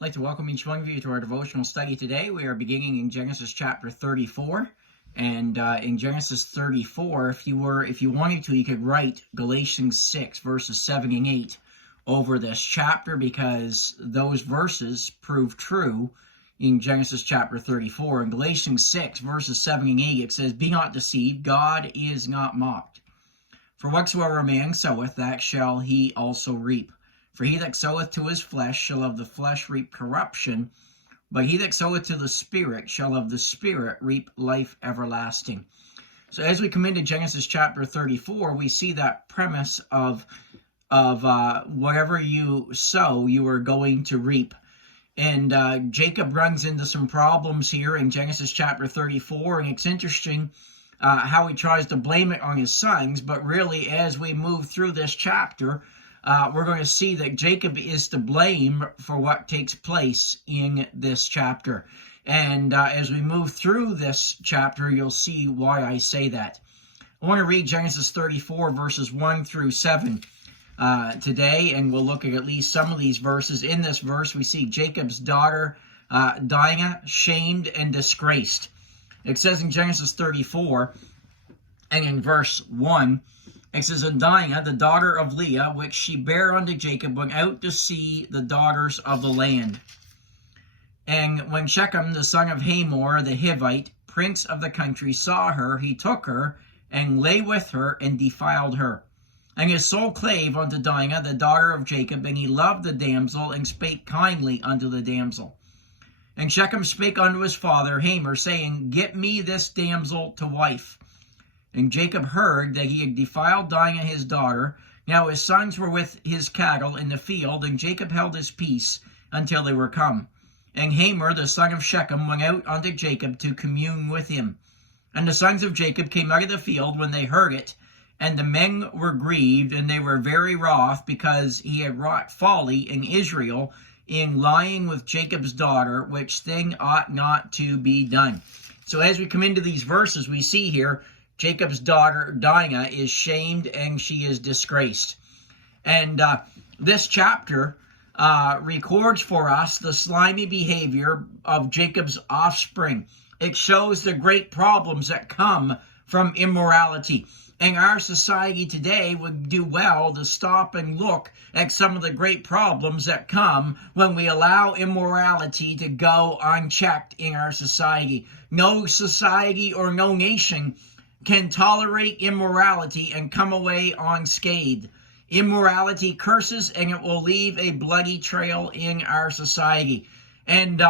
I'd like to welcome each one of you to our devotional study today. We are beginning in Genesis chapter 34. And in Genesis 34, if you wanted to, you could write Galatians 6, verses 7 and 8 over this chapter, because those verses prove true in Genesis chapter 34. In Galatians 6, verses 7 and 8, it says, "Be not deceived, God is not mocked. For whatsoever a man soweth, that shall he also reap. For he that soweth to his flesh shall of the flesh reap corruption, but he that soweth to the Spirit shall of the Spirit reap life everlasting." So as we come into Genesis chapter 34, we see that premise of whatever you sow, you are going to reap. And Jacob runs into some problems here in Genesis chapter 34, and it's interesting how he tries to blame it on his sons, but really as we move through this chapter, we're going to see that Jacob is to blame for what takes place in this chapter. And as we move through this chapter, you'll see why I say that. I want to read Genesis 34, verses 1 through 7 today, and we'll look at least some of these verses. In this verse, we see Jacob's daughter, Dinah, shamed and disgraced. It says in Genesis 34, and in verse 1, it says, "And Dinah, the daughter of Leah, which she bare unto Jacob, went out to see the daughters of the land. And when Shechem, the son of Hamor, the Hivite, prince of the country, saw her, he took her, and lay with her, and defiled her. And his soul clave unto Dinah, the daughter of Jacob, and he loved the damsel, and spake kindly unto the damsel. And Shechem spake unto his father Hamor, saying, Get me this damsel to wife. And Jacob heard that he had defiled Dinah his daughter. Now his sons were with his cattle in the field, and Jacob held his peace until they were come. And Hamor, the son of Shechem, went out unto Jacob to commune with him. And the sons of Jacob came out of the field when they heard it, and the men were grieved, and they were very wroth, because he had wrought folly in Israel, in lying with Jacob's daughter, which thing ought not to be done." So as we come into these verses, we see here Jacob's daughter Dinah is shamed and she is disgraced. And this chapter records for us the slimy behavior of Jacob's offspring. It shows the great problems that come from immorality. And our society today would do well to stop and look at some of the great problems that come when we allow immorality to go unchecked in our society. No society or no nation can tolerate immorality and come away unscathed. Immorality curses, and it will leave a bloody trail in our society. And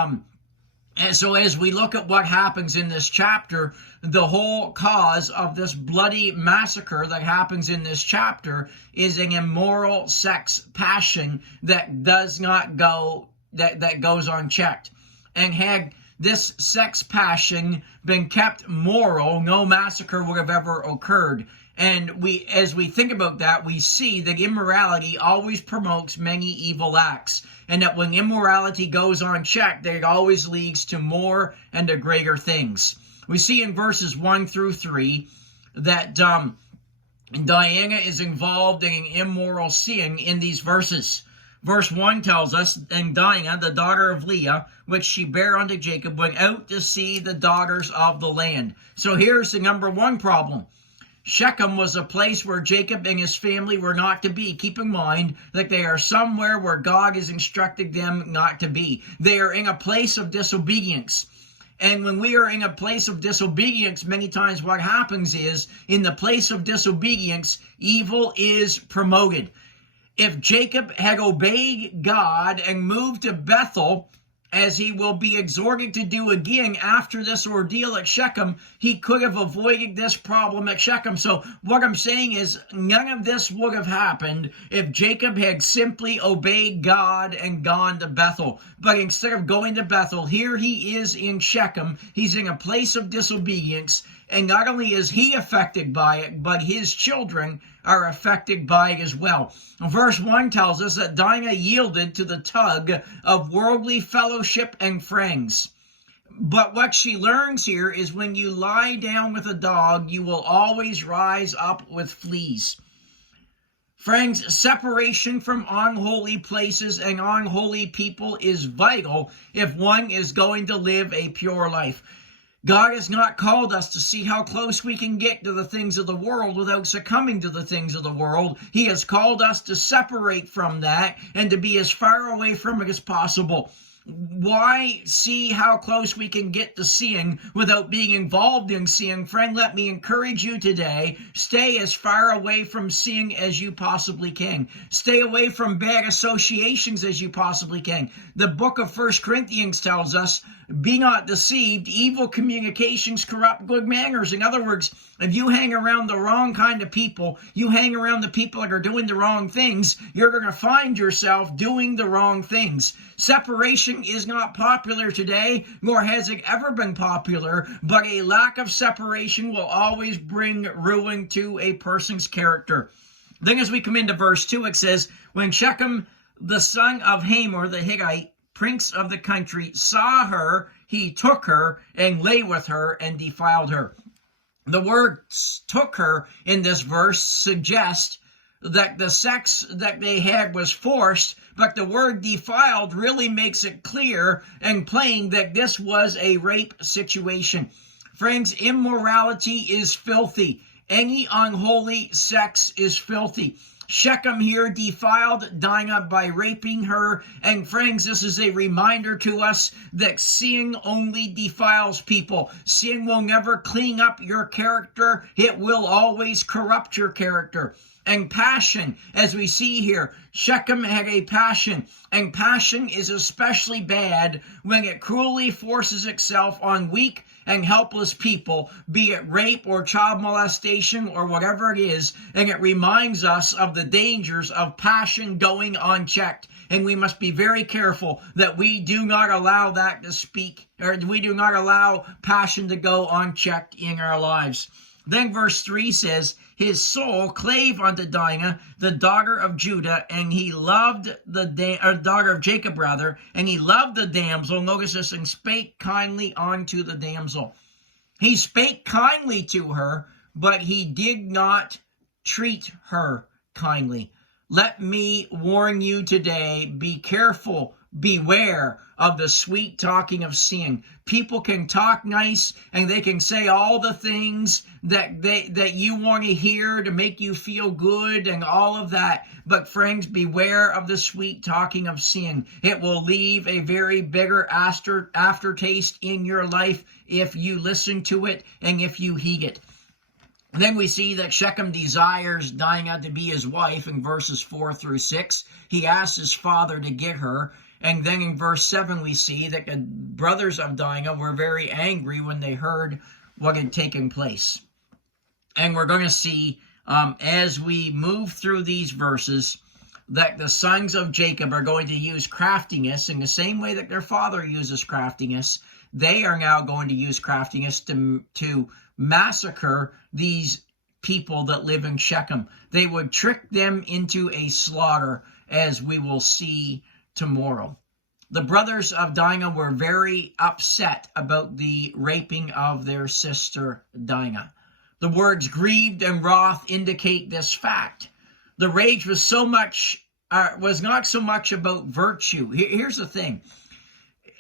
so as we look at what happens in this chapter, the whole cause of this bloody massacre that happens in this chapter is an immoral sex passion that does not go, that goes unchecked. And had this sex passion been kept moral, no massacre would have ever occurred. And as we think about that, we see that immorality always promotes many evil acts. And that when immorality goes unchecked, that it always leads to more and to greater things. We see in verses 1 through 3 that Diana is involved in an immoral sin in these verses. Verse 1 tells us, "And Dinah, the daughter of Leah, which she bare unto Jacob, went out to see the daughters of the land." So here's the number one problem. Shechem was a place where Jacob and his family were not to be. Keep in mind that they are somewhere where God is instructing them not to be. They are in a place of disobedience. And when we are in a place of disobedience, many times what happens is, in the place of disobedience, evil is promoted. If Jacob had obeyed God and moved to Bethel, as he will be exhorted to do again after this ordeal at Shechem, he could have avoided this problem at Shechem. So what I'm saying is, none of this would have happened if Jacob had simply obeyed God and gone to Bethel. But instead of going to Bethel, here he is in Shechem. He's in a place of disobedience. And not only is he affected by it, but his children are affected by it as well. Verse 1 tells us that Dinah yielded to the tug of worldly fellowship and friends. But what she learns here is when you lie down with a dog, you will always rise up with fleas. Friends, separation from unholy places and unholy people is vital if one is going to live a pure life. God has not called us to see how close we can get to the things of the world without succumbing to the things of the world. He has called us to separate from that and to be as far away from it as possible. Why see how close we can get to seeing without being involved in seeing? Friend, let me encourage you today. Stay as far away from seeing as you possibly can. Stay away from bad associations as you possibly can. The book of 1 Corinthians tells us, be not deceived, evil communications corrupt good manners. In other words, if you hang around the wrong kind of people, you hang around the people that are doing the wrong things, you're going to find yourself doing the wrong things. Separation is not popular today, nor has it ever been popular, but a lack of separation will always bring ruin to a person's character. Then as we come into verse 2, it says, when Shechem, the son of Hamor the Hittite, prince of the country, saw her, he took her and lay with her and defiled her. The word took her in this verse suggests that the sex that they had was forced, but the word defiled really makes it clear and plain that this was a rape situation. Friends, immorality is filthy. Any unholy sex is filthy. Shechem here defiled Dinah by raping her. And friends, this is a reminder to us that sin only defiles people. Sin will never clean up your character. It will always corrupt your character. And passion, as we see here, Shechem had a passion, and passion is especially bad when it cruelly forces itself on weak and helpless people, be it rape or child molestation or whatever it is, and it reminds us of the dangers of passion going unchecked. And we must be very careful that we do not allow that to speak, or we do not allow passion to go unchecked in our lives. Then verse 3 says, his soul clave unto Dinah, the daughter of Judah, and he loved daughter of Jacob rather, and he loved the damsel. Notice this, and spake kindly unto the damsel. He spake kindly to her, but he did not treat her kindly. Let me warn you today, be careful, beware of the sweet talking of sin. People can talk nice and they can say all the things that you want to hear to make you feel good and all of that. But friends, beware of the sweet talking of sin. It will leave a very bitter aftertaste in your life if you listen to it and if you heed it. Then we see that Shechem desires Dinah to be his wife in verses 4 through 6. He asks his father to get her. And then in verse 7 we see that the brothers of Dinah were very angry when they heard what had taken place. And we're going to see as we move through these verses that the sons of Jacob are going to use craftiness in the same way that their father uses craftiness. They are now going to use craftiness to massacre these people that live in Shechem. They would trick them into a slaughter, as we will see tomorrow. The brothers of Dinah were very upset about the raping of their sister Dinah. The words grieved and wroth indicate this fact. The rage was not so much about virtue. Here's the thing,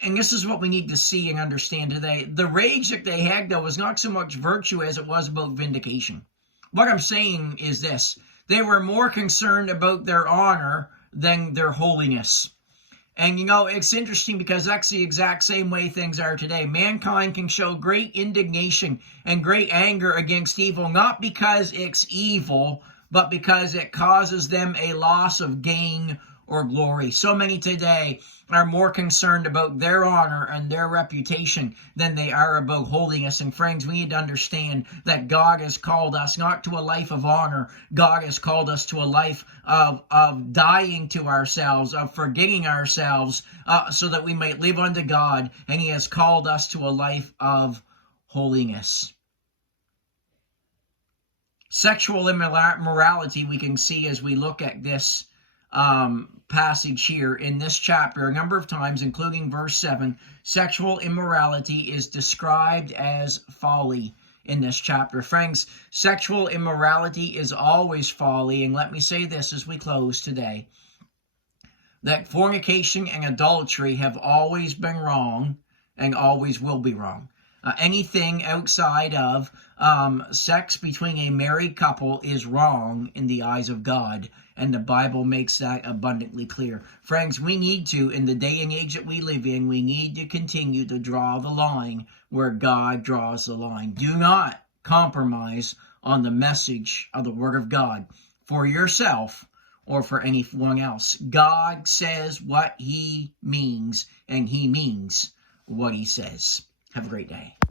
and this is what we need to see and understand today. The rage that they had, though, was not so much virtue as it was about vindication. What I'm saying is this: they were more concerned about their honor than their holiness. And it's interesting because that's the exact same way things are today. Mankind can show great indignation and great anger against evil, not because it's evil, but because it causes them a loss of gain or glory. So many today are more concerned about their honor and their reputation than they are about holiness. And friends, we need to understand that God has called us not to a life of honor. God has called us to a life of dying to ourselves, of forgetting ourselves, so that we might live unto God. And he has called us to a life of holiness. Sexual immorality we can see as we look at this passage here in this chapter a number of times, including verse 7. Sexual immorality is described as folly in this chapter. Friends, sexual immorality is always folly. And let me say this as we close today, that fornication and adultery have always been wrong and always will be wrong. Anything outside of sex between a married couple is wrong in the eyes of God, and the Bible makes that abundantly clear. Friends, we need to, in the day and age that we live in, we need to continue to draw the line where God draws the line. Do not compromise on the message of the Word of God for yourself or for anyone else. God says what He means, and He means what He says. Have a great day.